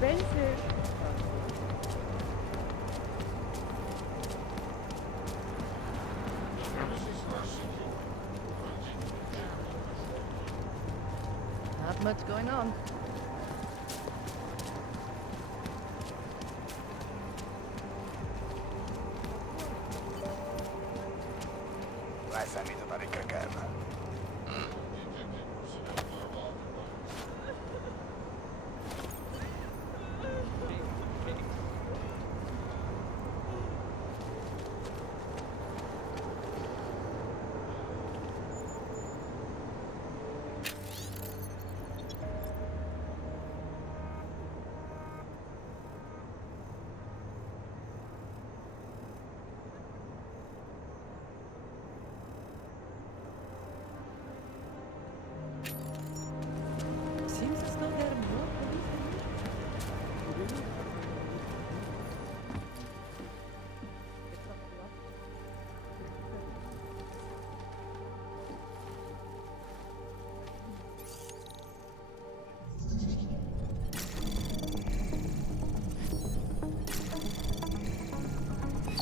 expensive. Not much going on. Lasciami dare cagata. Seems as though there are more police than usual.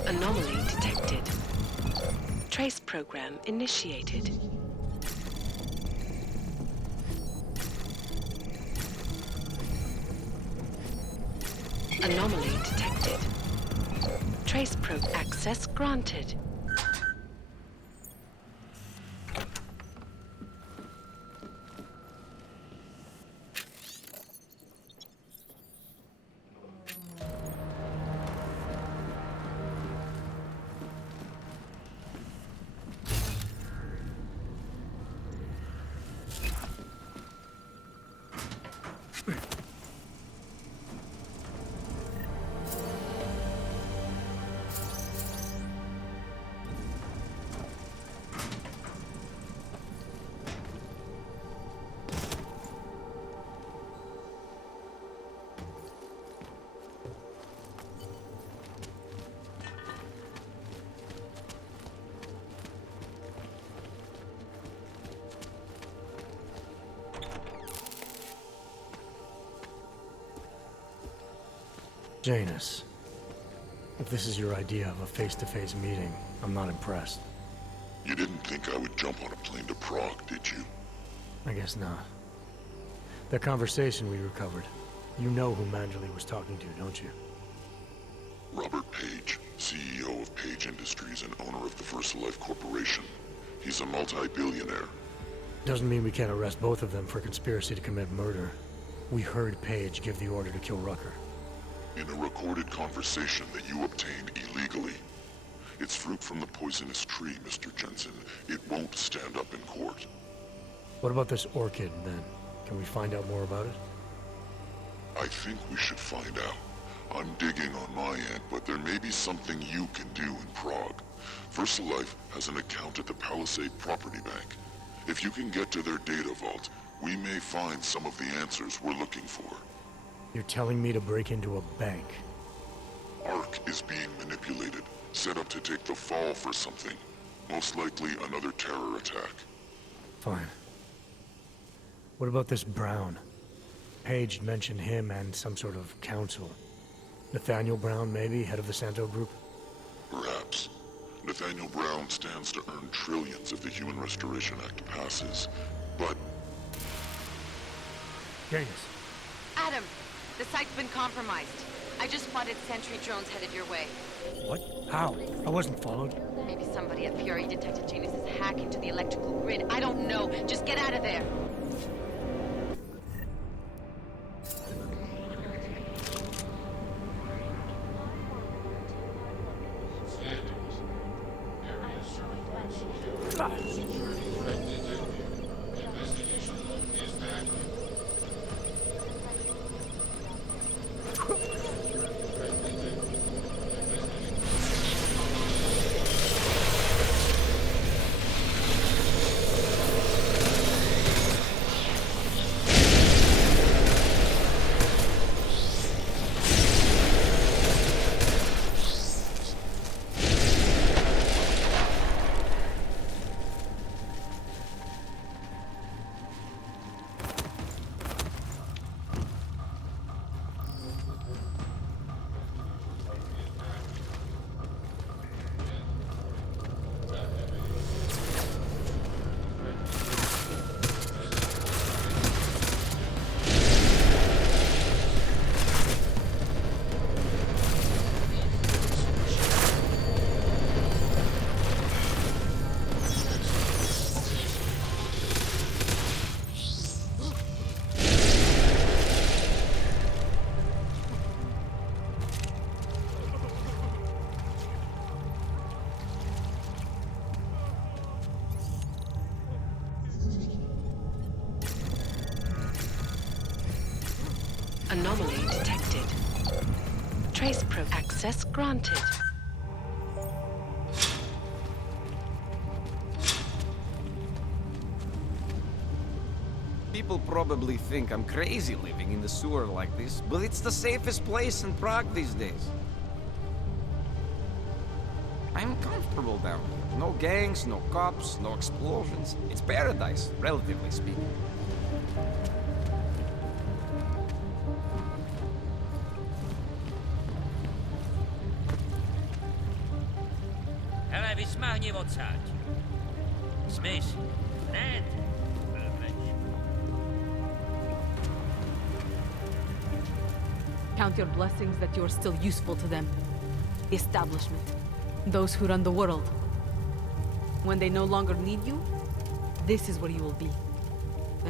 Anomaly detected. Trace program initiated. Anomaly detected. Trace probe access granted. Janus, if this is your idea of a face-to-face meeting, I'm not impressed. You didn't think I would jump on a plane to Prague, did you? I guess not. That conversation we recovered, you know who Manjali was talking to, don't you? Robert Page, CEO of Page Industries and owner of the First Life Corporation. He's a multi-billionaire. Doesn't mean we can't arrest both of them for conspiracy to commit murder. We heard Page give the order to kill Rucker. In a recorded conversation that you obtained illegally. It's fruit from the poisonous tree, Mr. Jensen. It won't stand up in court. What about this orchid, then? Can we find out more about it? I think we should find out. I'm digging on my end, but there may be something you can do in Prague. VersaLife has an account at the Palisade Property Bank. If you can get to their data vault, we may find some of the answers we're looking for. You're telling me to break into a bank? Ark is being manipulated, set up to take the fall for something. Most likely another terror attack. Fine. What about this Brown? Page mentioned him and some sort of council. Nathaniel Brown, maybe, head of the Santo Group? Perhaps. Nathaniel Brown stands to earn trillions if the Human Restoration Act passes, but... Janus. Adam, the site's been compromised. I just spotted sentry drones headed your way. What? How? I wasn't followed. Maybe somebody at Fury detected Janus's hack into the electrical grid. I don't know. Just get out of there. Anomaly detected. Trace probe access granted. People probably think I'm crazy living in the sewer like this, but it's the safest place in Prague these days. I'm comfortable down here. No gangs, no cops, no explosions. It's paradise, relatively speaking. Hele, vysmáhni odsáď. Smys. Hned. Blbeč. Count your blessings that you are still useful to them. The establishment. Those who run the world. When they no longer need you, this is where you will be.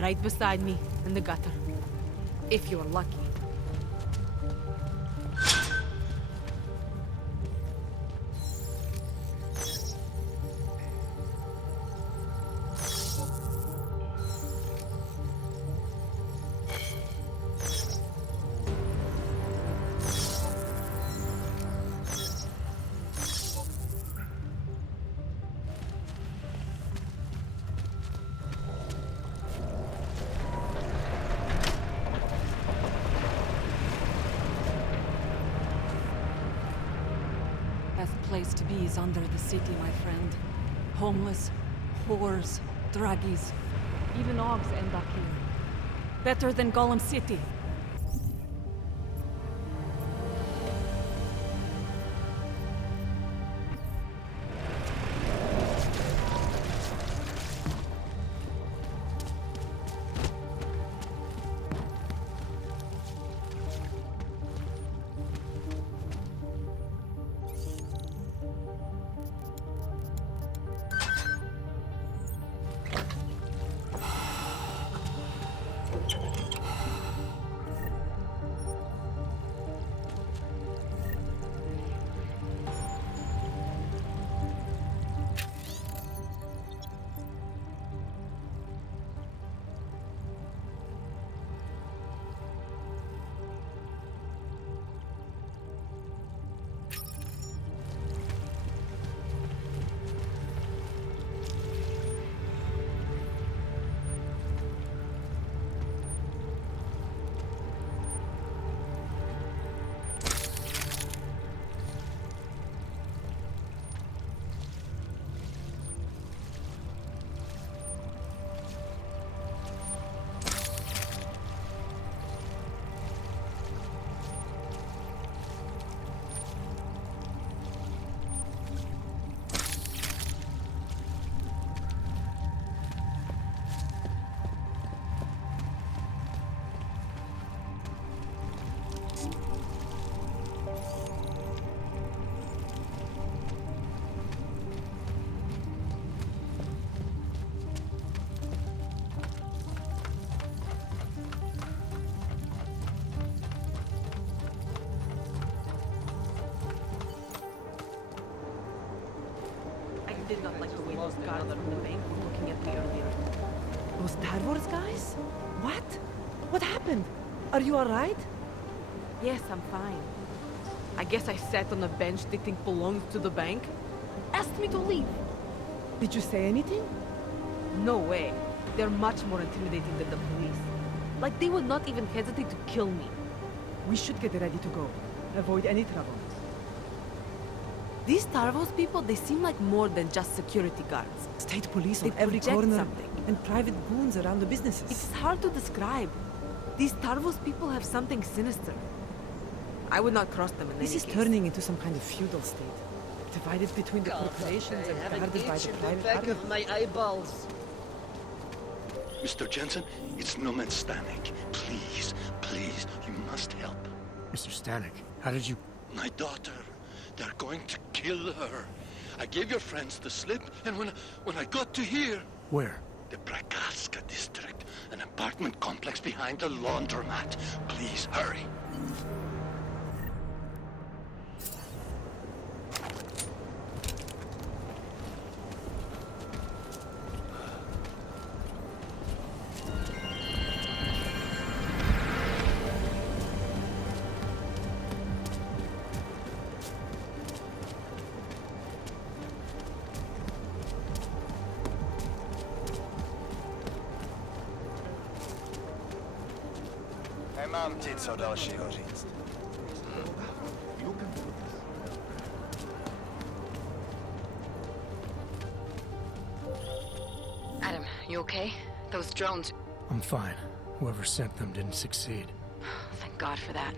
Right beside me, in the gutter. If you are lucky. Best place to be is under the city, my friend. Homeless, whores, druggies. Even Augs end up here. Better than Golem City. I did not like the way those guards from the bank were looking at me earlier. Those Star Wars guys? What? What happened? Are you alright? Yes, I'm fine. I guess I sat on a bench they think belongs to the bank. Asked me to leave. Did you say anything? No way. They're much more intimidating than the police. Like they would not even hesitate to kill me. We should get ready to go. Avoid any trouble. These Star Wars people, they seem like more than just security guards. State police They on every project corner something. and private goons around the businesses. It's hard to describe. These Star Wars people have something sinister. I would not cross them in This any is case. turning into some kind of feudal state. Divided between the corporations and guarded by the private army. my eyeballs. Mr. Jensen, it's Nomad Stanek. Please, please, you must help. Mr. Stanek, how did you... My daughter. They're going to kill her. I gave your friends the slip, and when I got to here... Where? The Prakalska district, an apartment complex behind the laundromat. Please, hurry. Nemám ti co dalšího říct. Adam, you okay? Those drones... I'm fine. Whoever sent them didn't succeed. Thank God for that.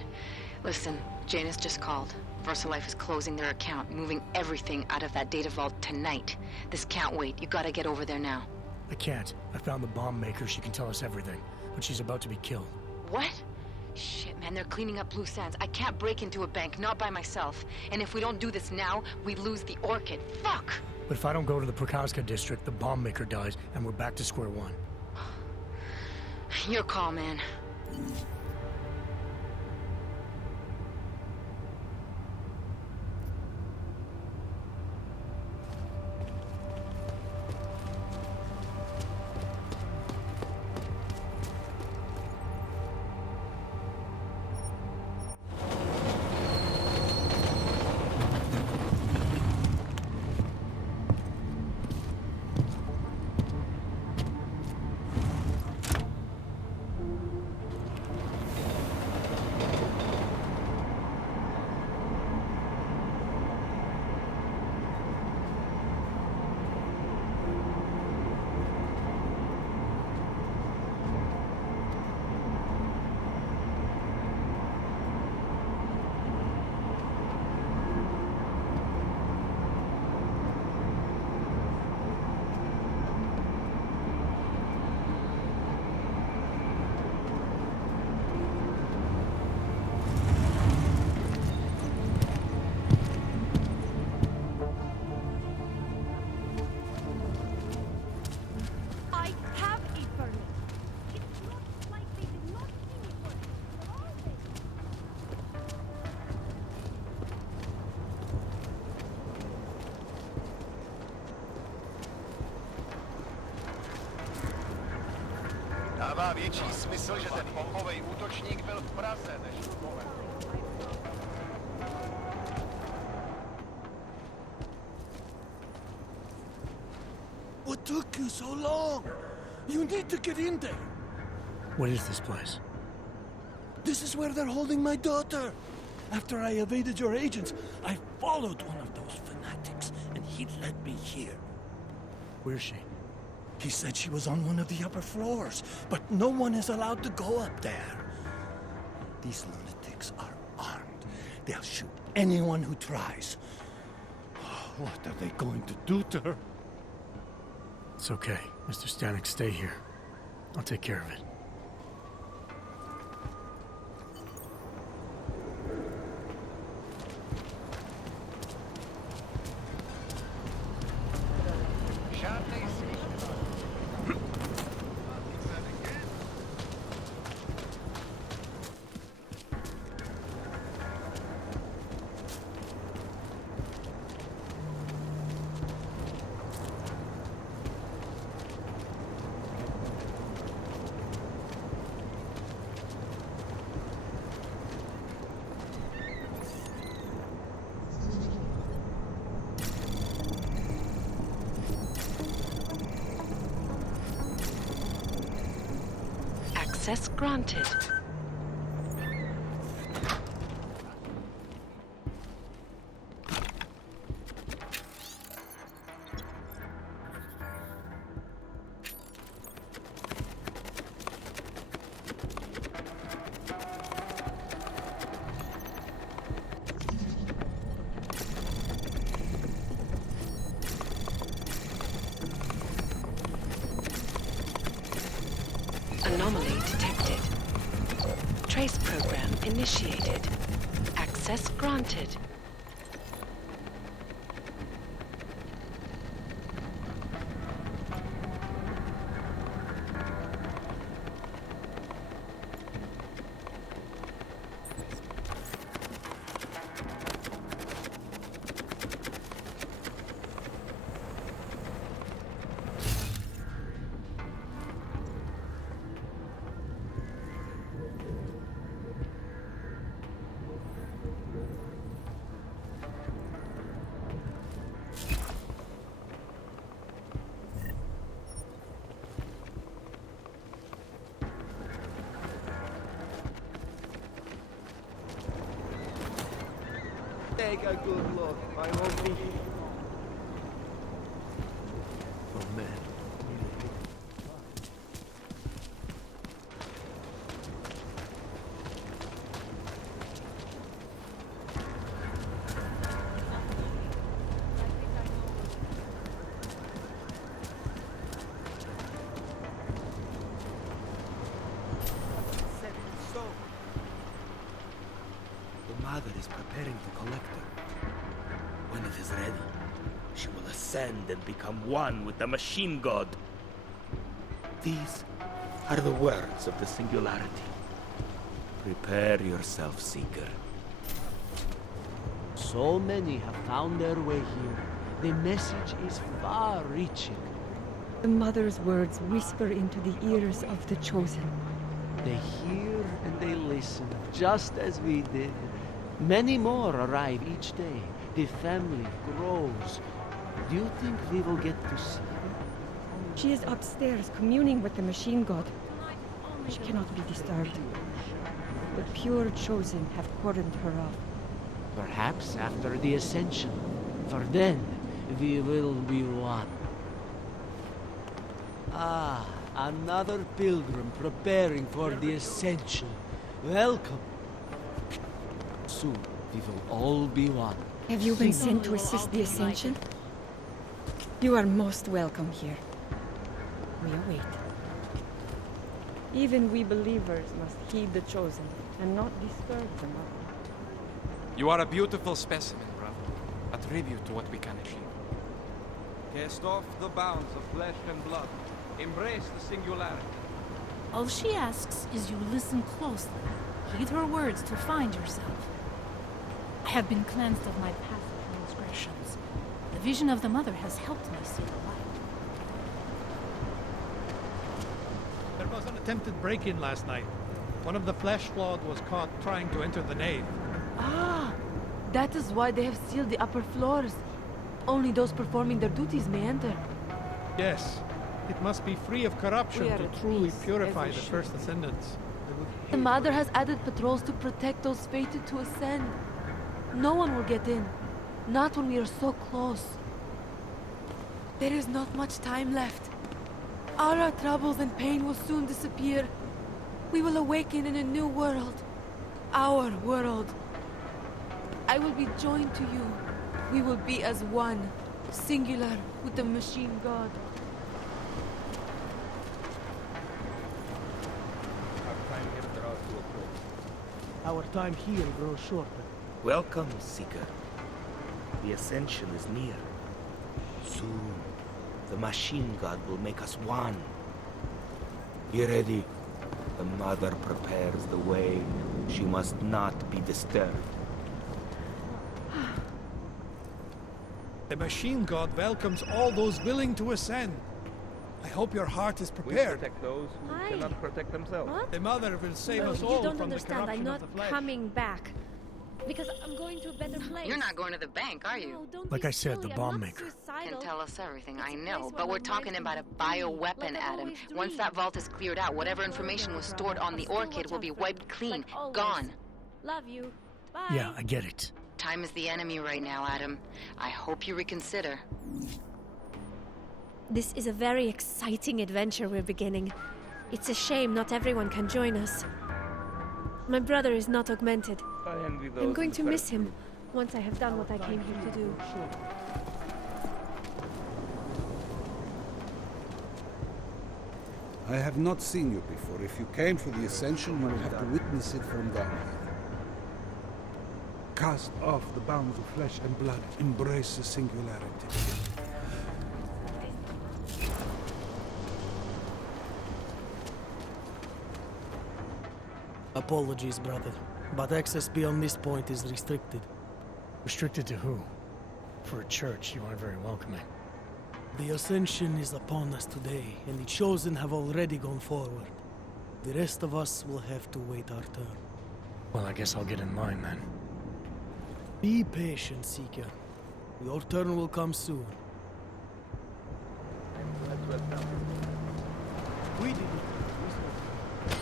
Listen, Janus just called. VersaLife is closing their account, moving everything out of that data vault tonight. This can't wait. You gotta get over there now. I can't. I found the bomb maker. She can tell us everything. But she's about to be killed. What? Shit, man, they're cleaning up loose ends. I can't break into a bank, not by myself. And if we don't do this now, we lose the Orchid. Fuck! But if I don't go to the Prokazka district, the bomb maker dies, and we're back to square one. Your call, man. Dává větší smysl, že ten bombový útočník byl v Praze, než v Lvově. What took you so long? You need to get in there. What is this place? This is where they're holding my daughter. After I evaded your agents, I followed one of those fanatics, and he led me here. Where's she? He said she was on one of the upper floors, but no one is allowed to go up there. These lunatics are armed. They'll shoot anyone who tries. What are they going to do to her? It's okay. Mr. Stanek, stay here. I'll take care of it. Access granted. Anomaly detected. Trace program initiated. Access granted. Take a good look. I won't be here. Oh, man. The mother is preparing to collect her. When it is ready, she will ascend and become one with the machine god. These are the words of the singularity. Prepare yourself, Seeker. So many have found their way here. The message is far-reaching. The mother's words whisper into the ears of the chosen. They hear and they listen, just as we did. Many more arrive each day. The family grows. Do you think we will get to see her? She is upstairs, communing with the machine god. She cannot be disturbed. The pure chosen have cordoned her off. Perhaps after the ascension. For then, we will be one. Ah, another pilgrim preparing for the ascension. Welcome. Soon, we will all be one. Have you been sent to assist the ascension? You are most welcome here. We await. Even we believers must heed the chosen and not disturb the mother. You are a beautiful specimen, brother. A tribute to what we can achieve. Cast off the bounds of flesh and blood. Embrace the singularity. All she asks is you listen closely. Heed her words to find yourself. I have been cleansed of my past transgressions. The vision of the Mother has helped me see the light. There was an attempted break-in last night. One of the flesh flawed was caught trying to enter the nave. Ah, that is why they have sealed the upper floors. Only those performing their duties may enter. Yes, it must be free of corruption We are to at truly peace, purify as the we should. first ascendants. The Mother has added patrols to protect those fated to ascend. No one will get in. Not when we are so close. There is not much time left. All our troubles and pain will soon disappear. We will awaken in a new world. Our world. I will be joined to you. We will be as one, singular with the machine god. Our time here grows shorter. Welcome, Seeker. The ascension is near. Soon, the machine god will make us one. Be ready. The mother prepares the way. She must not be disturbed. The machine god welcomes all those willing to ascend. I hope your heart is prepared. We protect those who cannot protect themselves. What? The mother will save No, us you all don't from the understand. corruption I'm not of the flesh. coming back. Because I'm going to a better place. You're not going to the bank, are you? No, don't Like be I said, the silly. bomb I'm not maker. Can suicidal. tell us everything, I It's a know, place but where we're my talking mind about a can be free, bioweapon, like I've Adam. always Once that dreamed. vault is cleared out, whatever information was stored on the Orchid will be wiped clean, gone. Love you. Bye. Yeah, I get it. Time is the enemy right now, Adam. I hope you reconsider. This is a very exciting adventure we're beginning. It's a shame not everyone can join us. My brother is not augmented. I envy those I'm going in to the miss first him group. once I have done what I came here to do. I have not seen you before. If you came for the Ascension, you will have to witness it from down here. Cast off the bounds of flesh and blood. Embrace the singularity. Apologies, brother, but access beyond this point is restricted. Restricted to who? For a church, you aren't very welcoming. The Ascension is upon us today, and the Chosen have already gone forward. The rest of us will have to wait our turn. Well, I guess I'll get in line then. Be patient, Seeker. Your turn will come soon. We did it.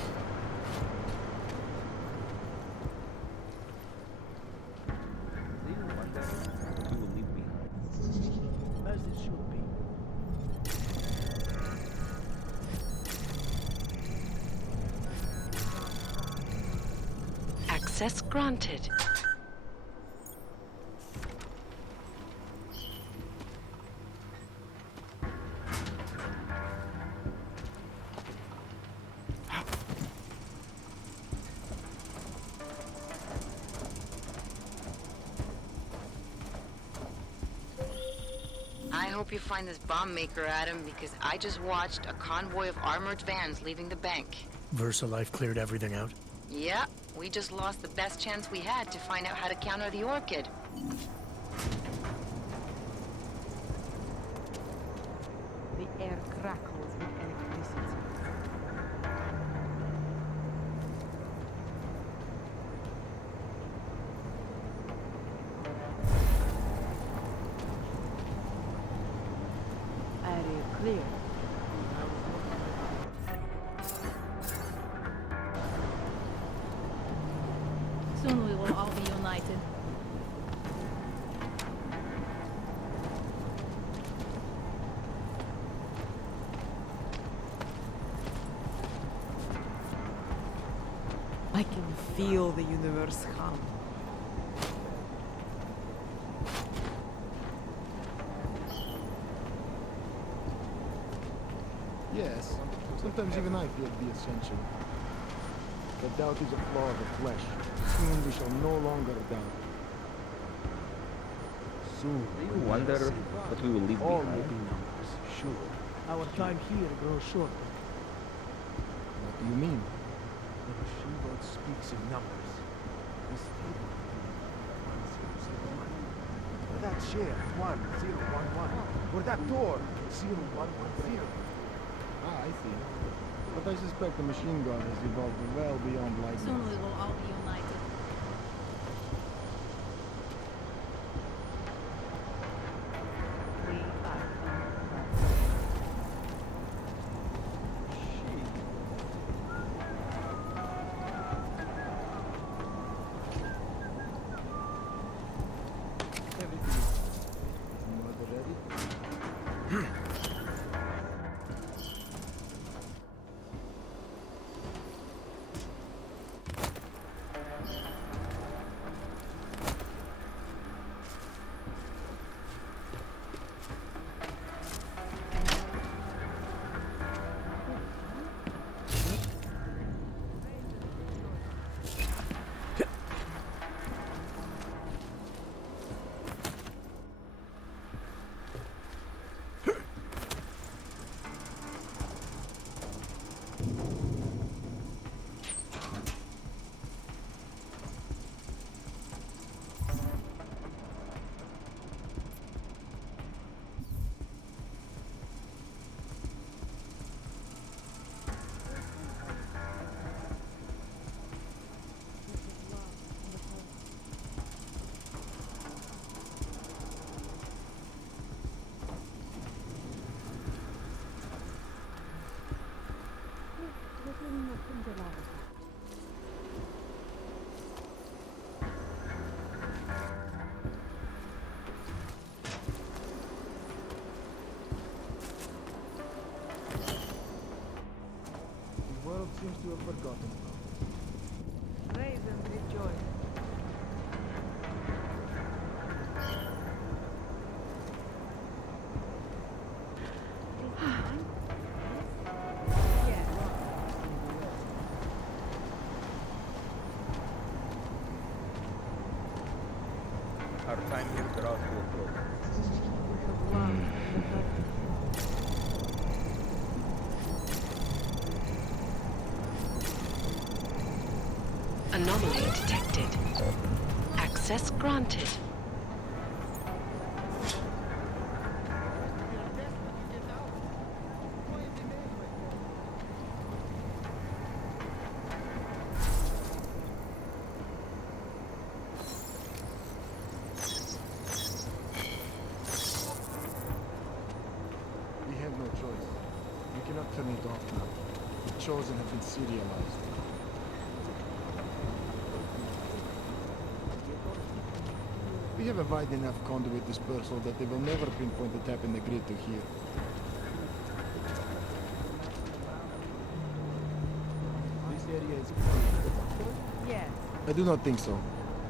Access granted. I hope you find this bomb maker, Adam, because I just watched a convoy of armored vans leaving the bank. VersaLife cleared everything out? Yeah, we just lost the best chance we had to find out how to counter the Orchid. The air crackles with electricity. Area clear. Soon we will all be united. I can feel the universe hum. Yes, sometimes even I feel the ascension. But doubt is a flaw of the flesh. Soon we shall no longer doubt. Soon. You wonder what we will leave All behind. will be numbers, sure. Our time here grows short. What do you mean? The machine god speaks in numbers. This table. 1001. Or that chair, 1011. Or that door, 0110. Ah, I see. But I suspect the machine god has evolved well beyond light. Soon we will all be united. The world seems to have forgotten. Praise and rejoice. Our time here draws to a close. Anomaly detected. Access granted. We have no choice. We cannot turn it off now. The Chosen have been serialized. We have a wide enough conduit dispersal that they will never pinpoint the tap in the grid to here. This area is Yes, I do not think so.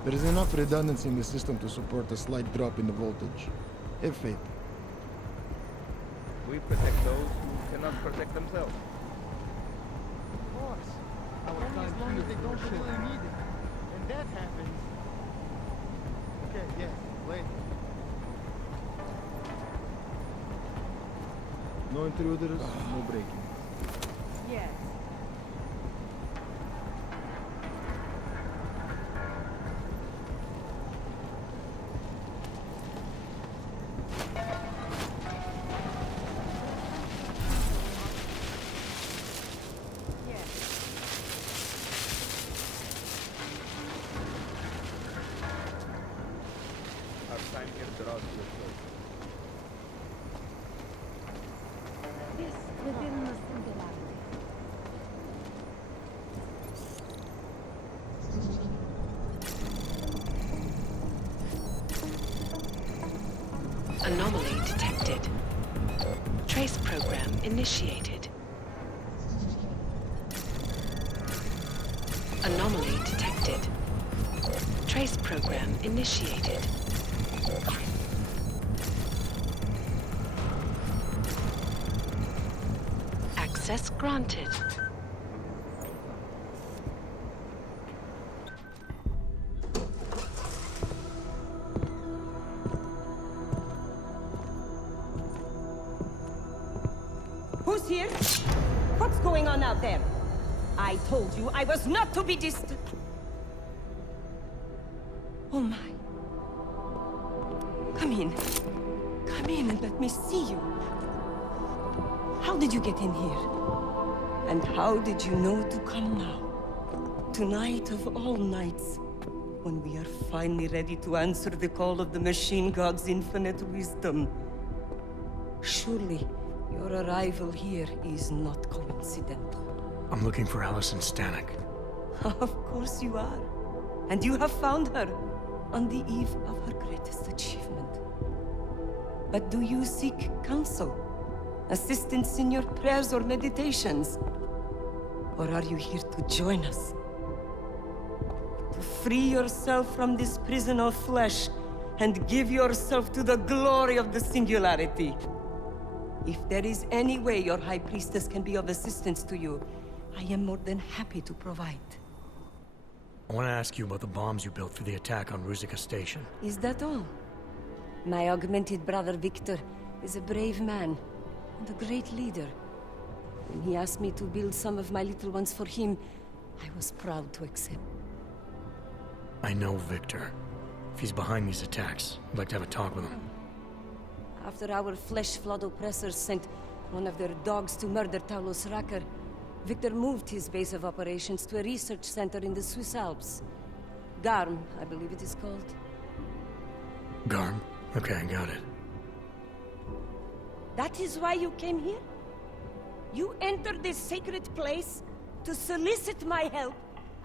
There is enough redundancy in the system to support a slight drop in the voltage. Have faith. We protect those who cannot protect themselves. Of course. Only as long as they don't really need it. And that happens. Okay, yes, later. No intruders, no breaking. Yes. Our time here draws to a close. This within the singularity. Anomaly detected. Trace program initiated. Anomaly detected. Trace program initiated. Access granted. Who's here? What's going on out there? I told you I was not to be distant. Oh my. Come in. Come in and let me see you. How did you get in here? And how did you know to come now? Tonight of all nights, when we are finally ready to answer the call of the Machine God's infinite wisdom. Surely, your arrival here is not coincidental. I'm looking for Allison Stanek. Of course you are. And you have found her on the eve of her greatest achievement. But do you seek counsel? Assistance in your prayers or meditations? Or are you here to join us? To free yourself from this prison of flesh and give yourself to the glory of the singularity. If there is any way your High Priestess can be of assistance to you, I am more than happy to provide. I want to ask you about the bombs you built for the attack on Ruzicka Station. Is that all? My augmented brother Victor is a brave man and a great leader. When he asked me to build some of my little ones for him, I was proud to accept. I know Victor. If he's behind these attacks, I'd like to have a talk with him. After our flesh-flood oppressors sent one of their dogs to murder Talos Racker, Victor moved his base of operations to a research center in the Swiss Alps. Garm, I believe it is called. Garm? Okay, I got it. That is why you came here? You entered this sacred place to solicit my help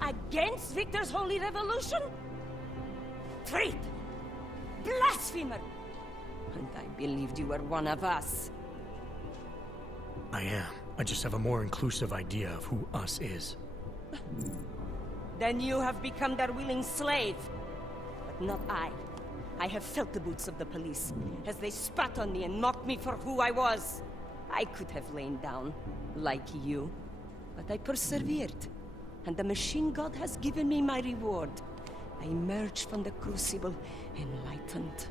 against Victor's holy revolution? Traitor! Blasphemer! And I believed you were one of us. I am. I just have a more inclusive idea of who us is. Then you have become their willing slave. But not I. I have felt the boots of the police, as they spat on me and mocked me for who I was. I could have lain down, like you. But I persevered. And the Machine God has given me my reward. I emerged from the crucible enlightened.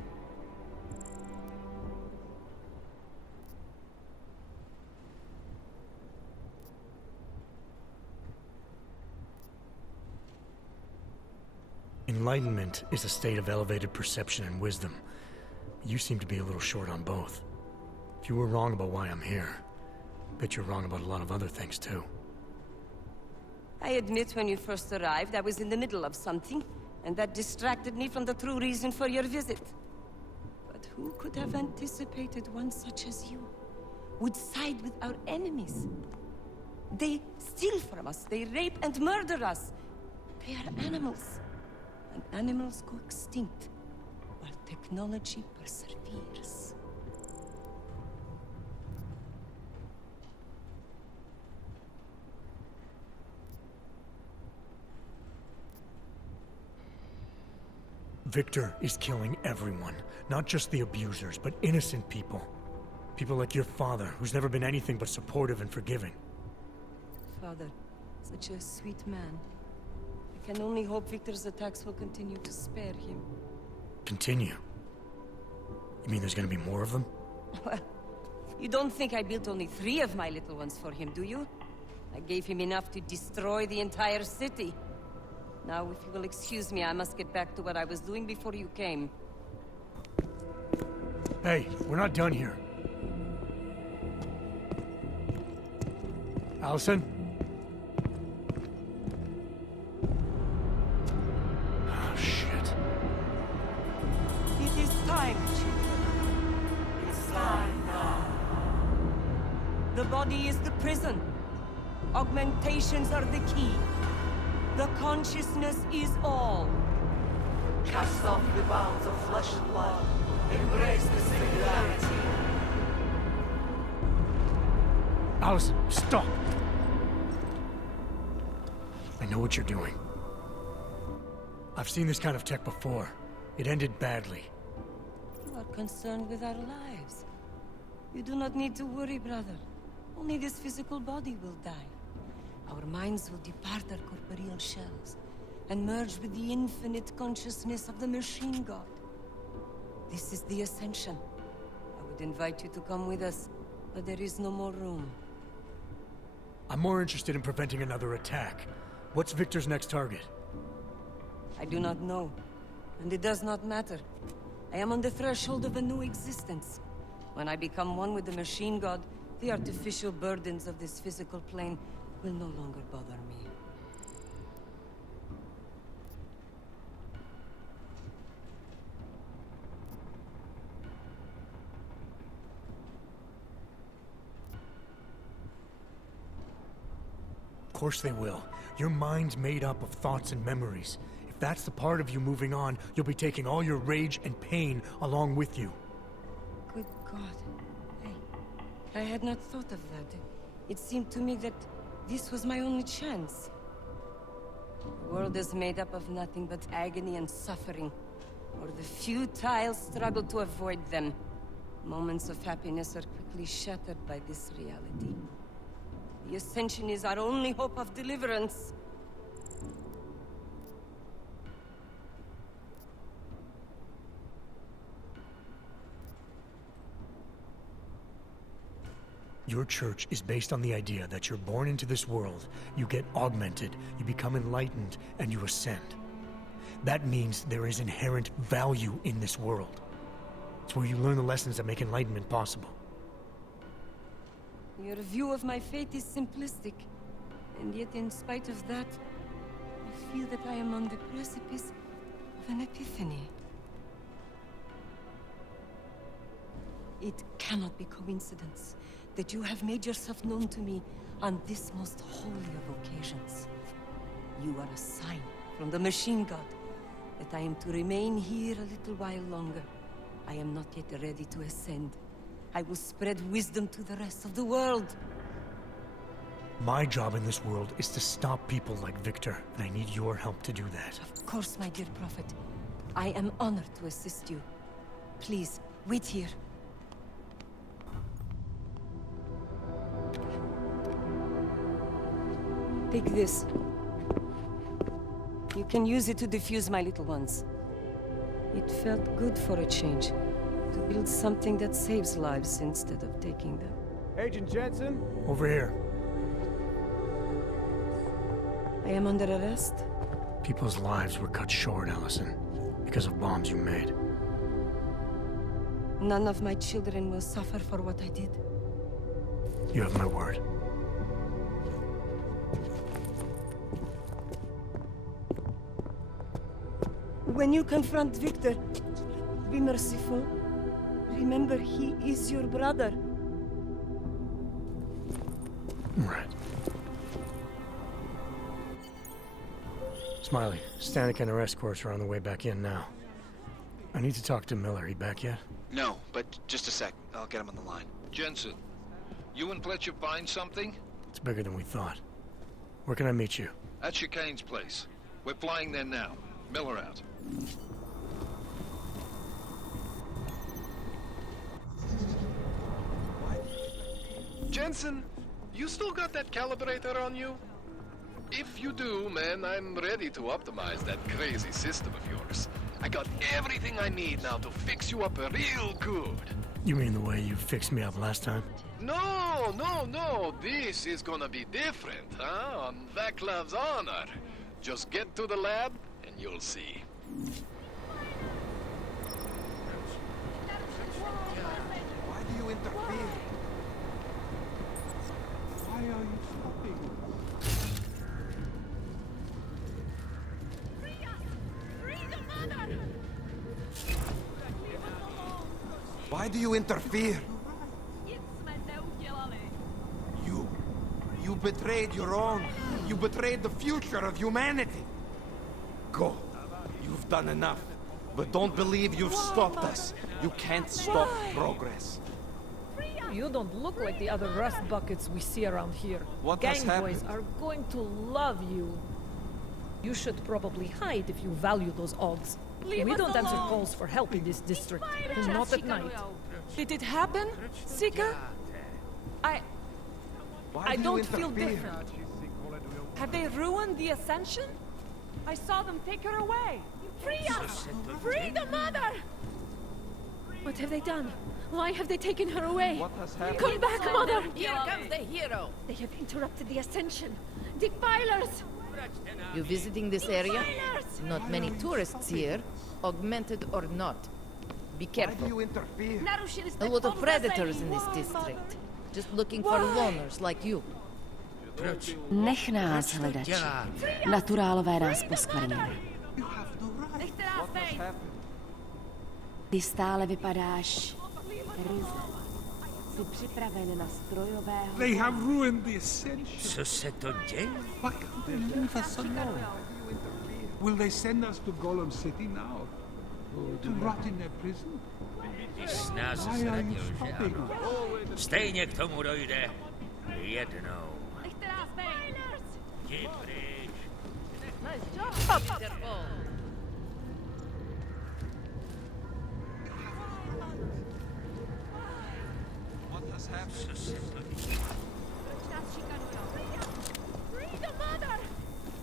Enlightenment is a state of elevated perception and wisdom. You seem to be a little short on both. If you were wrong about why I'm here, bet you're wrong about a lot of other things too. I admit when you first arrived, I was in the middle of something, and that distracted me from the true reason for your visit. But who could have anticipated one such as you would side with our enemies? They steal from us, they rape and murder us. They are animals. And animals go extinct, while technology perseveres. Victor is killing everyone. Not just the abusers, but innocent people. People like your father, who's never been anything but supportive and forgiving. Father, such a sweet man. I can only hope Victor's attacks will continue to spare him. Continue? You mean there's gonna be more of them? Well, you don't think I built only 3 of my little ones for him, do you? I gave him enough to destroy the entire city. Now, if you will excuse me, I must get back to what I was doing before you came. Hey, we're not done here. Allison? Oh, shit. It is time, children. It's time now. The body is the prison. Augmentations are the key. The consciousness is all. Cast off the bounds of flesh and blood. Embrace the singularity. Allison, stop! I know what you're doing. I've seen this kind of tech before. It ended badly. You are concerned with our lives. You do not need to worry, brother. Only this physical body will die. Our minds will depart their corporeal shells and merge with the infinite consciousness of the machine god. This is the ascension. I would invite you to come with us, but there is no more room. I'm more interested in preventing another attack. What's Victor's next target? I do not know, and it does not matter. I am on the threshold of a new existence. When I become one with the machine god, the artificial burdens of this physical plane will no longer bother me. Of course they will. Your mind's made up of thoughts and memories. If that's the part of you moving on, you'll be taking all your rage and pain along with you. Good God. I had not thought of that. It seemed to me that this was my only chance. The world is made up of nothing but agony and suffering, or the futile struggle to avoid them. Moments of happiness are quickly shattered by this reality. The Ascension is our only hope of deliverance. Your church is based on the idea that you're born into this world, you get augmented, you become enlightened, and you ascend. That means there is inherent value in this world. It's where you learn the lessons that make enlightenment possible. Your view of my fate is simplistic, and yet in spite of that, I feel that I am on the precipice of an epiphany. It cannot be coincidence that you have made yourself known to me on this most holy of occasions. You are a sign from the machine god that I am to remain here a little while longer. I am not yet ready to ascend. I will spread wisdom to the rest of the world. My job in this world is to stop people like Victor, and I need your help to do that. Of course, my dear prophet. I am honored to assist you. Please, wait here. Take this. You can use it to defuse my little ones. It felt good for a change, to build something that saves lives instead of taking them. Agent Jensen? Over here. I am under arrest? People's lives were cut short, Allison, because of bombs you made. None of my children will suffer for what I did. You have my word. When you confront Victor, be merciful. Remember, he is your brother. Right. Smiley, Stanek and her escorts are on the way back in now. I need to talk to Miller. He back yet? No, but just a sec. I'll get him on the line. Jensen, you and Fletcher find something? It's bigger than we thought. Where can I meet you? At Chicane's place. We're flying there now. Miller out. Jensen, you still got that calibrator on you? If you do, man, I'm ready to optimize that crazy system of yours. I got everything I need now to fix you up real good. You mean the way you fixed me up last time? No, no, no. This is gonna be different, huh? On Vaclav's honor. Just get to the lab and you'll see. Why do you interfere? Why are you stopping? Why do you interfere? You betrayed your own. You betrayed the future of humanity. Go. You've done enough. But don't believe you've stopped us. You can't stop progress. You don't look like the other rust buckets we see around here. What has Gang boys happened? are going to love you. You should probably hide if you value those odds. We don't answer calls for help in this district. Not at night. Did it happen, Seeker? I don't feel different. Have they ruined the Ascension? I saw them take her away. Free us! Free the mother! What have they done? Why have they taken her away? What has happened? Come back, mother! Here comes the hero. They have interrupted the Ascension. Defilers! You visiting this area? Not many tourists here, augmented or not. Be careful. Why do you interfere? A lot of predators in this district. Just looking for loners like you. Nech nás, hledači. Naturálové nás poskvrnili. Ty stále vypadáš ryze. Jsi připraven na strojového... They have ruined the Ascension. Co se to děje? Why can't they leave us alone? Will they send us to Golem City now? To rot in their prison? Ty jsi nás Why are you zradil, že stopping ano? us? Stejně k tomu dojde. Jednou. Jdi pryč. What has happened? Co se to děje?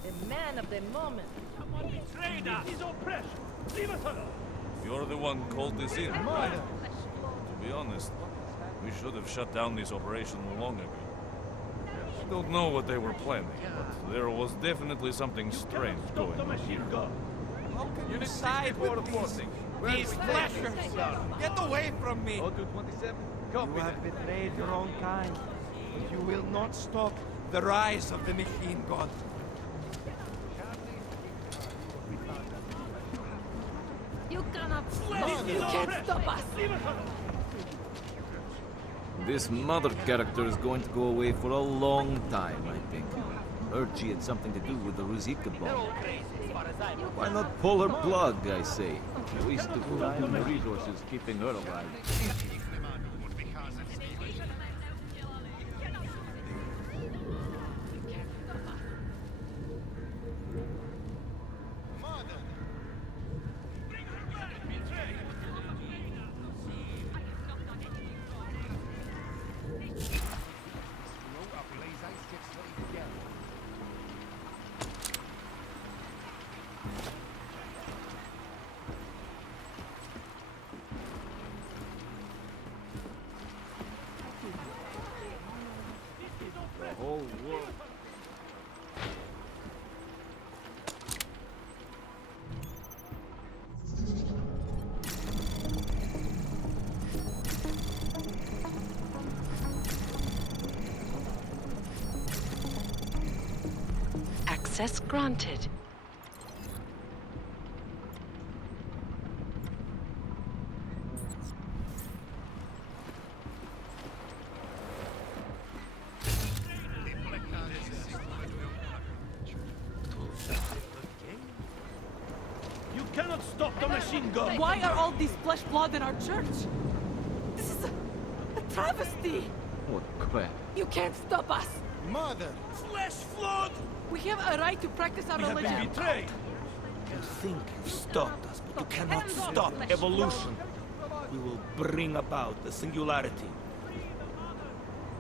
The man of the moment. He's oppressed. Leave us alone. You're the one called this in, right? To be honest, we should have shut down this operation long ago. Don't know what they were planning, but there was definitely something strange going on here. How can you side with these flashers? Get away from me! You have betrayed your own kind, but you will not stop the rise of the machine god. You cannot stop! You can't stop us! This mother character is going to go away for a long time, I think. Heard she had something to do with the Ruzika bomb. Why not pull her plug, I say? Waste of time and resources keeping her alive. Whole world. Access granted. You cannot stop the machine gun. Why are all these flesh blood in our church? This is a travesty! What crap? You can't stop us! Mother! Flesh flood! We have a right to practice our We have religion. been betrayed. You think you've stopped us, but you cannot stop evolution. We will bring about the singularity.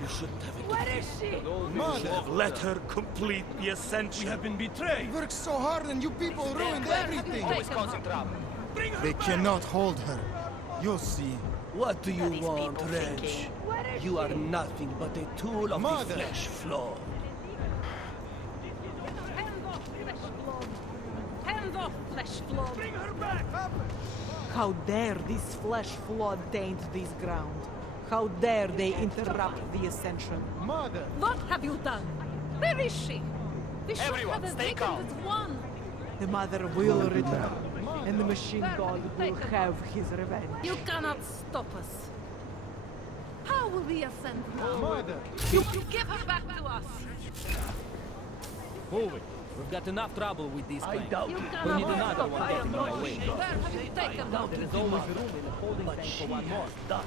You shouldn't have Where is she? You should have let her complete the ascension. We have been betrayed. We worked so hard and you people ruined everything. causing trouble. Bring her They back. cannot hold her. You'll see. What do you want, Reg? You are nothing but a tool of Mother. the flesh floor. Hands off, flesh floor. Bring her back. How dare this flesh flood taint this ground? How dare they interrupt the ascension? Mother! What have you done? Where is she? We should Everyone, have stay taken calm. this one. The mother will return, and the machine god will have his revenge. You cannot stop us. How will we ascend now? Mother! You give her back to us. Move it. We've got enough trouble with these I claims. doubt it. We need another one getting in our way. Where have you taken Now her? there is always room in the holding tank for one more. Done.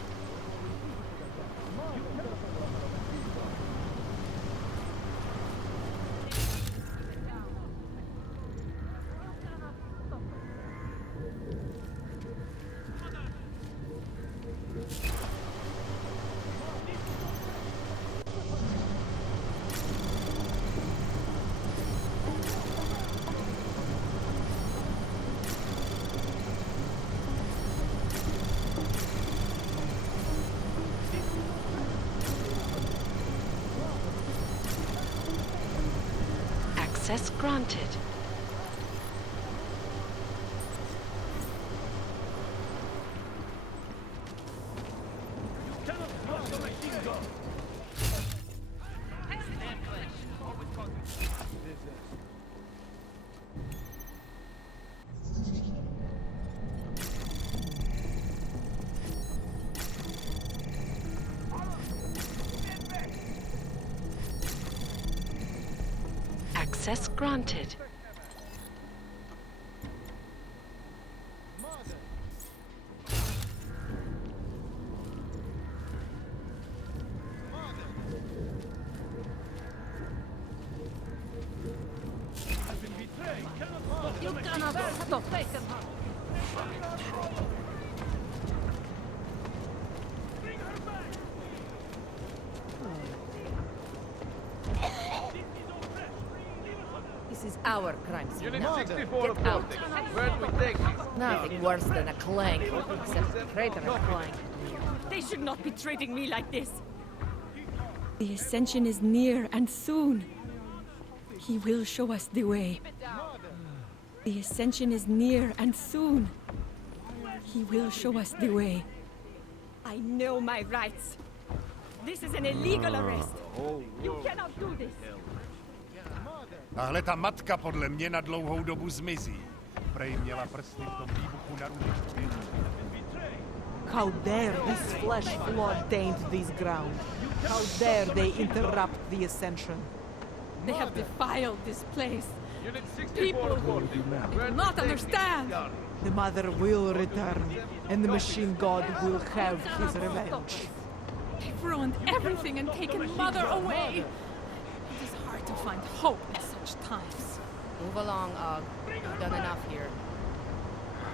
Access granted. Cannot stop the machine gun. Access granted. You cannot stop us. This is our crime scene Unit now. 64 Get out. reporting. Where do we take you? Nothing worse than a clank, except a traitorous clank. They should not be treating me like this. The ascension is near and soon. He will show us the way. The ascension is near and soon. He will show us the way. I know my rights. This is an illegal arrest. You cannot do this. Tahle ta matka podle mě na dlouhou dobu zmizí. Prej měla prsty v tom výbuchu na ručičky. How dare this flesh flood taint this ground? How dare they interrupt the ascension? They have defiled this place. Unit 64 People reporting. Where do do not we take you? understand. The mother will return, and the machine god will have his revenge. They've ruined everything and taken Mother away. It is hard to find hope in such times. Move along, Og. You've done enough here.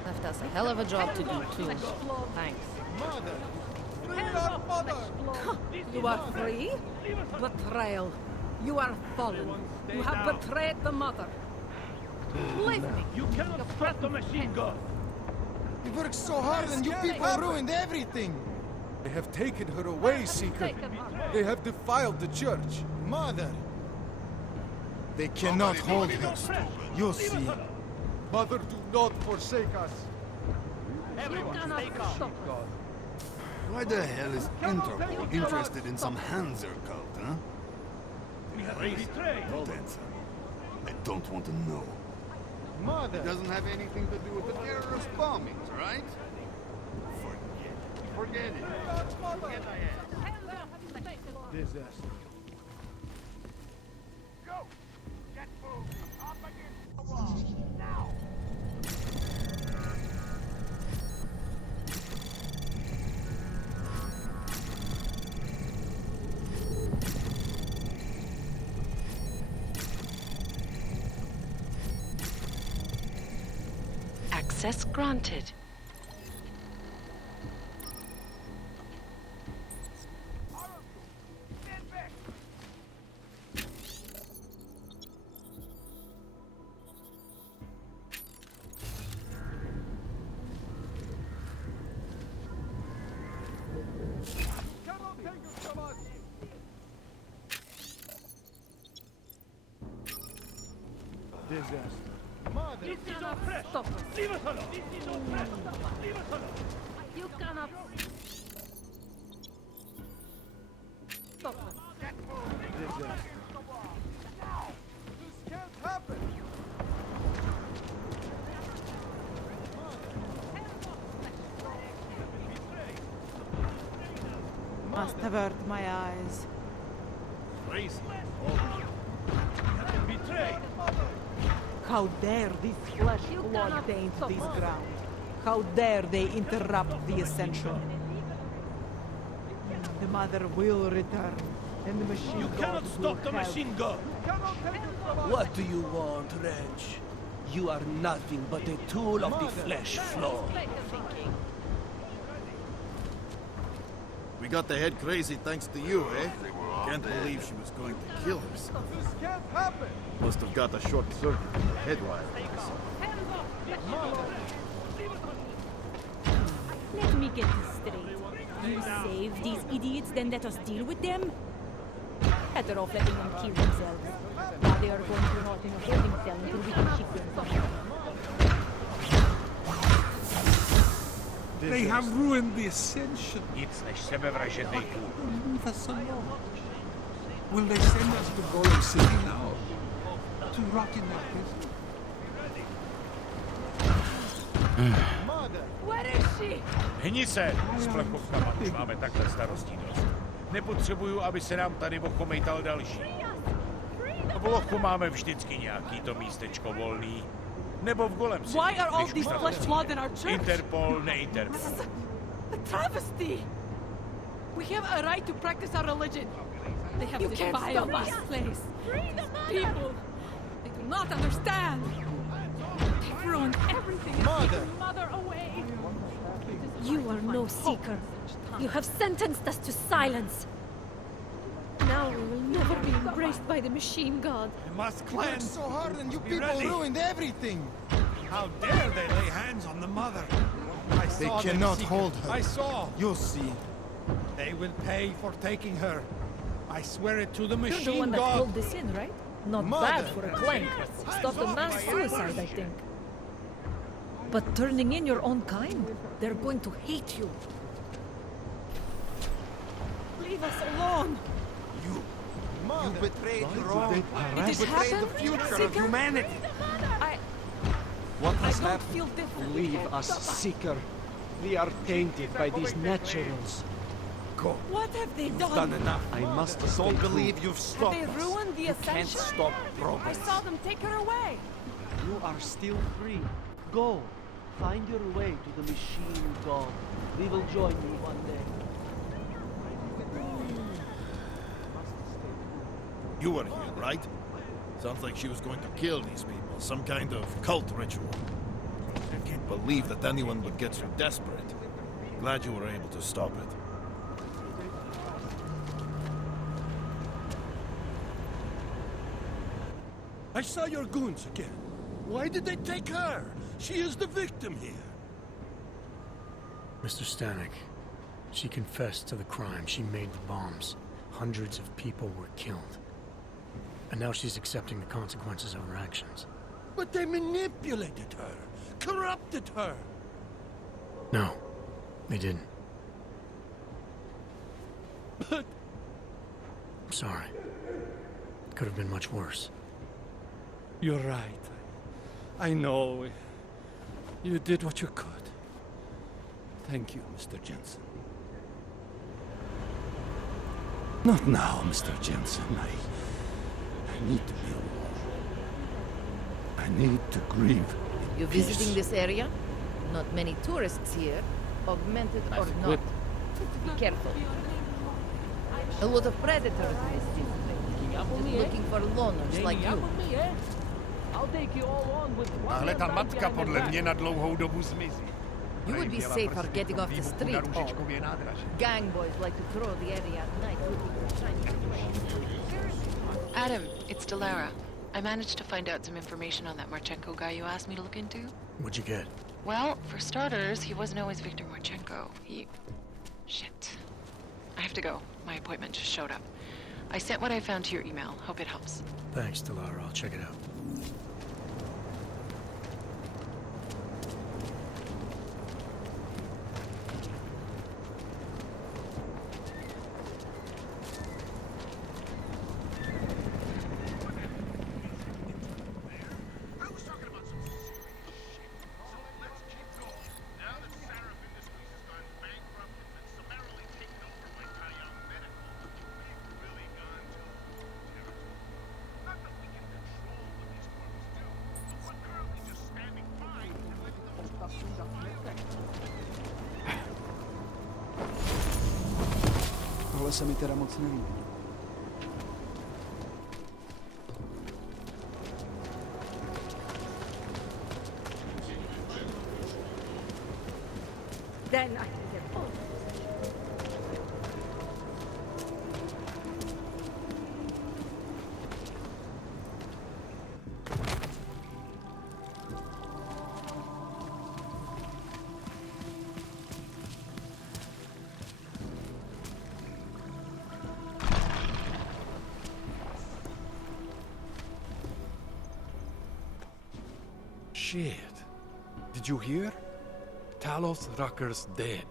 Left us a hell of a job to do, too. Thanks. You are free? Betrayal. You are fallen. You have betrayed the mother. Leave me. You cannot stop the machine gun. We worked so hard and you people ruined everything. They have taken her away, Seeker. They have defiled the church. Mother! They cannot hold her. You'll see. Mother, do not forsake us. You cannot stop us. Why the hell is Interpol interested in some Hanser cult, huh? We have been betrayed. Don't answer. I don't want to know. Mother! It doesn't have anything to do with the terrorist bombings, right? Forget it. Disaster. Go! Get moving! Up against the wall! Now! Access granted. Disaster. Mother! This is oppression! Stop us. Leave us alone! This is oppression! Leave us alone! You cannot stop us. Disaster. This can't happen! Must have hurt my eyes. Crazy. Betrayed! How dare this flesh blood taint this ground? How dare they interrupt the ascension? The mother will return, and the machine You god cannot will stop the have- machine god! What do you want, wretch? You are nothing but a tool of the flesh floor. We got the head crazy thanks to you, eh? Can't believe she was going to kill herself. This can't happen! Must have got a short circuit in the head wire. Let me get this straight. You save these idiots, then let us deal with them? Better off letting them kill themselves. Now they are going to rot in a holding cell until we can ship them somewhere. They have ruined the ascension. Nic než sebevražedný kůl. Leave us alone. Will they send us to Golem City now? To rot in that prison? Where is she? Hni se s plechovkama, už máme takhle starostí dost. Nepotřebuju, aby se nám tady ochomejtal další. V lochu máme vždycky nějaký to místečko volný. Nebo v Golem City. Why are all když už these na to flesh přijde. blood in our church? Interpol, ne-Interpol. A travesty! We have a right to practice our religion. They have You can't defiled stop this us. place. These people, they do not understand. They've ruined everything and taken mother away. You are no seeker. You have sentenced us to silence. Now we will never be embraced by the machine god. You must You worked cleanse! so hard and you Be people ready. ruined everything! How dare they lay hands on the mother! I They saw them cannot seek hold her. her. I saw! You'll see. They will pay for taking her. I swear it to the You're the machine one that god! pulled this in, right? Not bad for a clank. Stopped a mass suicide, I think. But turning in your own kind, they're going to hate you. Leave us alone. You betrayed your own. Did You it betrayed happen? the future of Seeker? humanity. What I has don't happened? feel different. Leave us, Seeker. We are tainted by these naturals. Go. What have they done? Done enough. I must Don't stay believe true. you've Have stopped they us. ruined the You can't ascension? stop I progress. saw them take her away. You are still free. Go. Find your way to the machine god. We will join you one day. You were here, right? Sounds like she was going to kill these people. Some kind of cult ritual. I can't believe that anyone would get so desperate. Glad you were able to stop it. I saw your goons again. Why did they take her? She is the victim here. Mr. Stanek, she confessed to the crime. She made the bombs. Hundreds of people were killed. And now she's accepting the consequences of her actions. But they manipulated her, corrupted her. No, they didn't. But I'm sorry. It could have been much worse. you're right. I know. You did what you could. Thank you, Mr. Jensen. Not now, Mr. Jensen. I need to be alone. I need to grieve. You in peace. visiting this area? Not many tourists here, augmented or not. Quit. Be careful. A lot of predators in this city. Just looking for loners like you. Tahle ta matka podle mě na dlouhou dobu zmizí. You would be safer getting off the street, Paul. Růžičkově nádraží. Gang boys like to throw the area at night looking for Chinese. Adam, it's Delara. I managed to find out some information on that Marchenko guy you asked me to look into. What'd you get? Well, for starters, he wasn't always Victor Marchenko. Shit. I have to go. My appointment just showed up. I sent what I found to your email. Hope it helps. Thanks, Delara. I'll check it out. se mi teda moc nelíbí. Then I can get home. Shit. Did you hear? Talos Rucker's dead.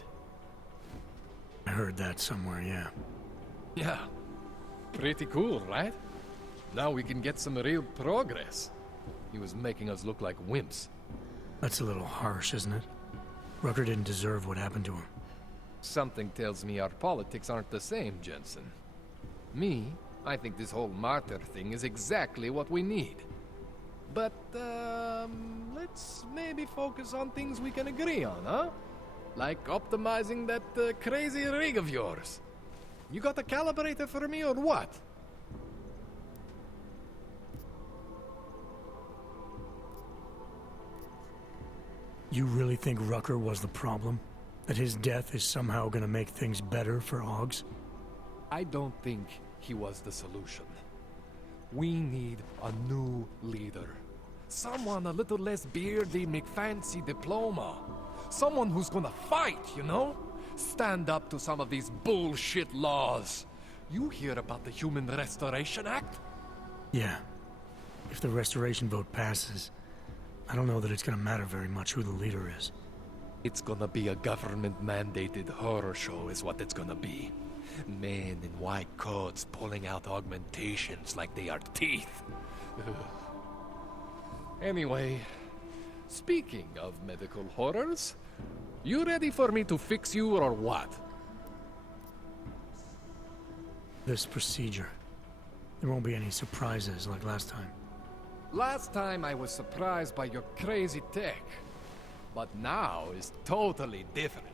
I heard that somewhere, yeah. Yeah. Pretty cool, right? Now we can get some real progress. He was making us look like wimps. That's a little harsh, isn't it? Rucker didn't deserve what happened to him. Something tells me our politics aren't the same, Jensen. Me, I think this whole martyr thing is exactly what we need. But, let's maybe focus on things we can agree on, huh? Like optimizing that crazy rig of yours. You got a calibrator for me or what? You really think Rucker was the problem? That his death is somehow gonna make things better for Augs? I don't think he was the solution. We need a new leader. Someone a little less beardy, McFancy diploma. Someone who's gonna fight, you know? Stand up to some of these bullshit laws. You hear about the Human Restoration Act? Yeah. If the restoration vote passes, I don't know that it's gonna matter very much who the leader is. It's gonna be a government-mandated horror show is what it's gonna be. Men in white coats pulling out augmentations like they are teeth. Ugh. Anyway, speaking of medical horrors, you ready for me to fix you or what? This procedure. There won't be any surprises like last time. Last time I was surprised by your crazy tech. But now is totally different.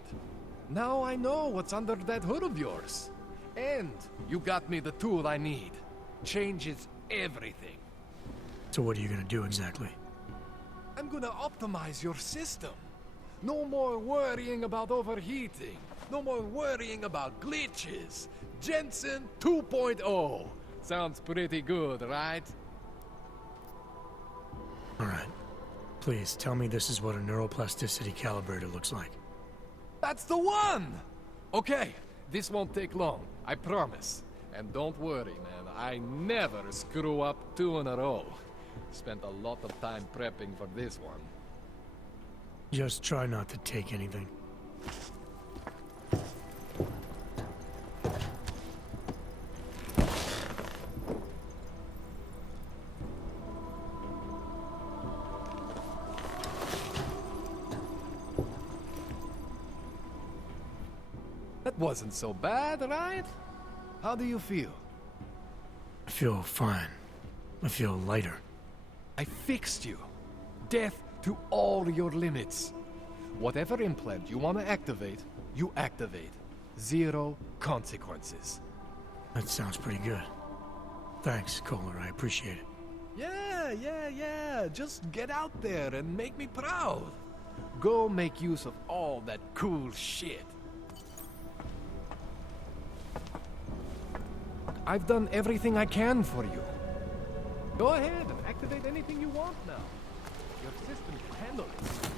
Now I know what's under that hood of yours. And you got me the tool I need. Changes everything. So what are you gonna do exactly? I'm gonna optimize your system. No more worrying about overheating. No more worrying about glitches. Jensen 2.0. Sounds pretty good, right? Alright. Please, tell me this is what a neuroplasticity calibrator looks like. That's the one! Okay, this won't take long, I promise. And don't worry, man, I never screw up 2 in a row. Spent a lot of time prepping for this one. Just try not to take anything. That wasn't so bad, right? How do you feel? I feel fine. I feel lighter. I fixed you. Death to all your limits. Whatever implant you want to activate, you activate. 0 consequences. That sounds pretty good. Thanks, Kohler. I appreciate it. Yeah. Just get out there and make me proud. Go make use of all that cool shit. I've done everything I can for you. Go ahead and activate anything you want now. Your system can handle it.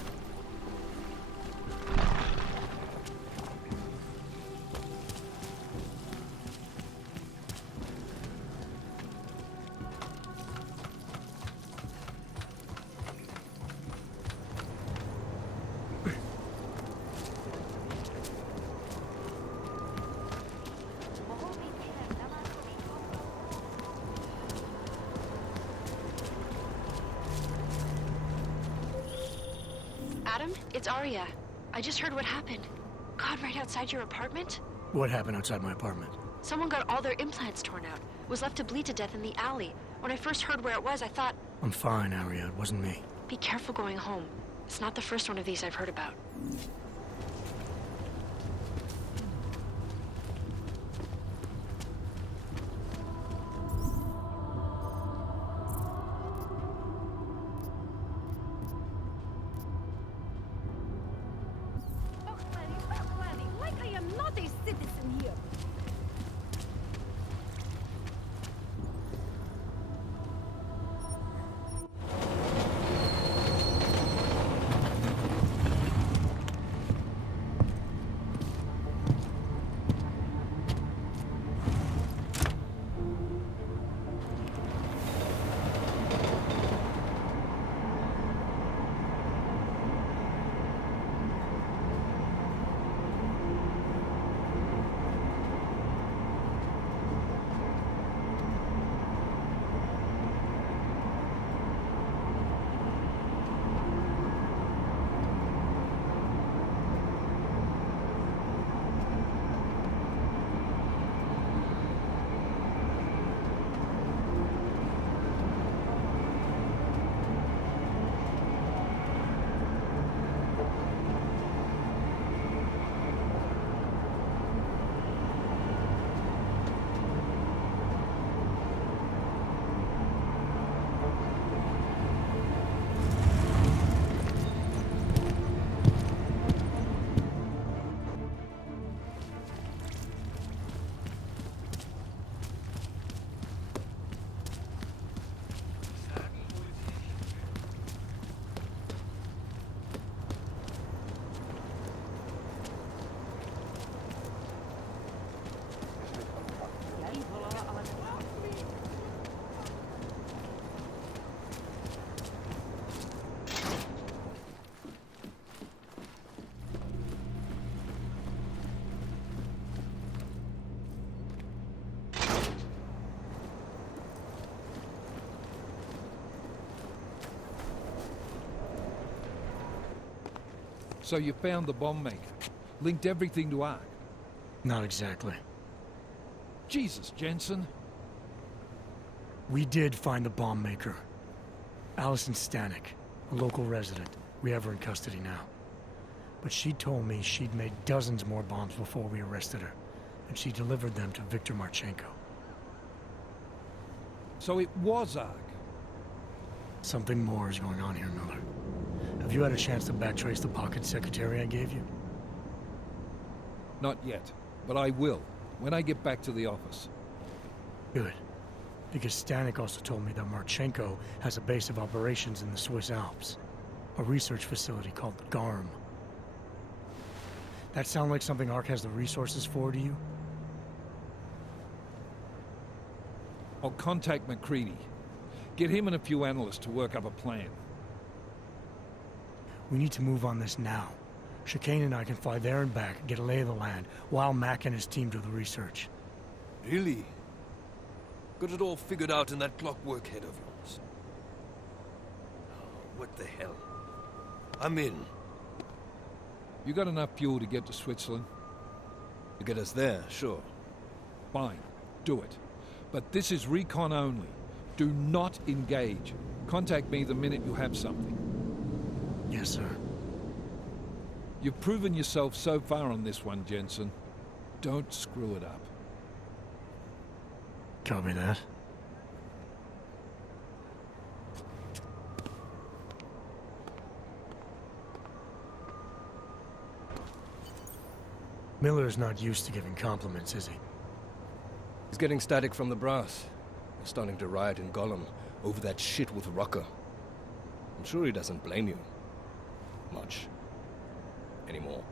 Adam, it's Arya. I just heard what happened. God, right outside your apartment? What happened outside my apartment? Someone got all their implants torn out. Was left to bleed to death in the alley. When I first heard where it was, I thought... I'm fine, Arya. It wasn't me. Be careful going home. It's not the first one of these I've heard about. So you found the bomb maker. Linked everything to Ark. Not exactly. Jesus, Jensen. We did find the bomb maker. Allison Stanek, a local resident. We have her in custody now. But she told me she'd made dozens more bombs before we arrested her, and she delivered them to Viktor Marchenko. So it was Ark. Something more is going on here, Miller. Have you had a chance to backtrace the pocket secretary I gave you? Not yet, but I will, when I get back to the office. Good. Because Stanek also told me that Marchenko has a base of operations in the Swiss Alps. A research facility called GARM. That sound like something Ark has the resources for to you? I'll contact McCready. Get him and a few analysts to work up a plan. We need to move on this now. Chicane and I can fly there and back, get a lay of the land, while Mac and his team do the research. Really? Got it all figured out in that clockwork head of yours. Oh, what the hell? I'm in. You got enough fuel to get to Switzerland? To get us there, sure. Fine. Do it. But this is recon only. Do not engage. Contact me the minute you have something. Yes, sir. You've proven yourself so far on this one, Jensen. Don't screw it up. Copy that. Miller's not used to giving compliments, is he? He's getting static from the brass. They're starting to riot in Gollum over that shit with Rucker. I'm sure he doesn't blame you. Much. Anymore.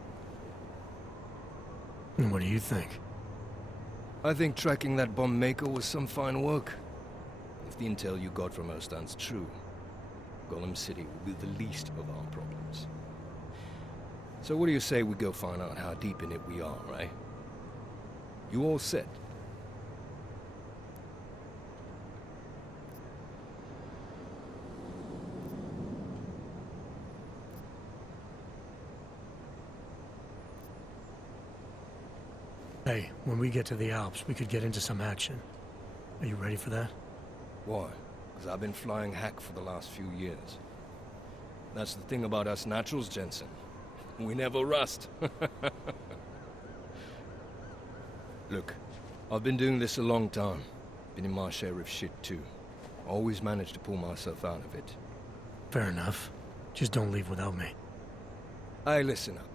And what do you think? I think tracking that bomb maker was some fine work. If the intel you got from her stands true, Gollum City will be the least of our problems. So what do you say we go find out how deep in it we are, right? You all set? Hey, when we get to the Alps, we could get into some action. Are you ready for that? Why? Because I've been flying hack for the last few years. That's the thing about us naturals, Jensen. We never rust. Look, I've been doing this a long time. Been in my share of shit too. Always managed to pull myself out of it. Fair enough. Just don't leave without me. Hey, listen up.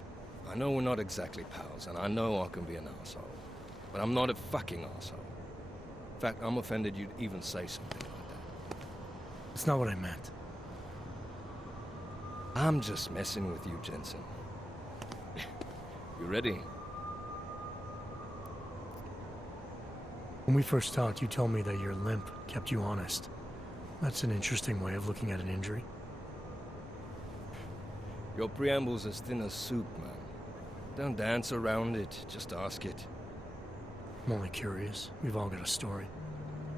I know we're not exactly pals, and I know I can be an asshole. But I'm not a fucking asshole. In fact, I'm offended you'd even say something like that. That's not what I meant. I'm just messing with you, Jensen. You ready? When we first talked, you told me that your limp kept you honest. That's an interesting way of looking at an injury. Your preamble's as thin as soup, man. Don't dance around it, just ask it. I'm only curious. We've all got a story.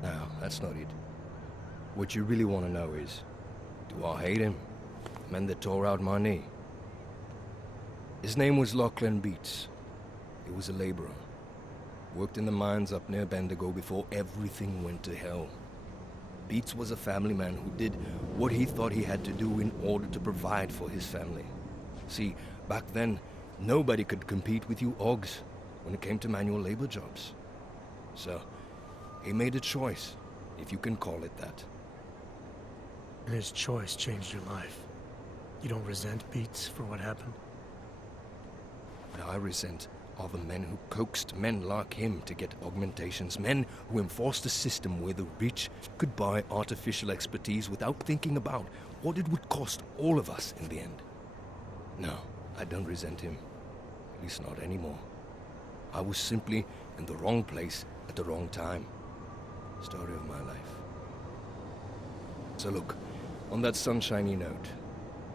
No, that's not it. What you really want to know is, do I hate him? The man that tore out my knee. His name was Lachlan Beats. He was a laborer. Worked in the mines up near Bendigo before everything went to hell. Beats was a family man who did what he thought he had to do in order to provide for his family. See, back then, nobody could compete with you Ogs when it came to manual labor jobs. So, he made a choice, if you can call it that. And his choice changed your life. You don't resent Beats for what happened? What I resent are the men who coaxed men like him to get augmentations, men who enforced a system where the rich could buy artificial expertise without thinking about what it would cost all of us in the end. No, I don't resent him. At least not anymore. I was simply in the wrong place at the wrong time. Story of my life. So look, on that sunshiny note,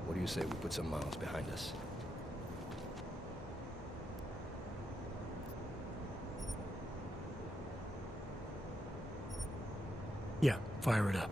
what do you say we put some miles behind us? Yeah, fire it up.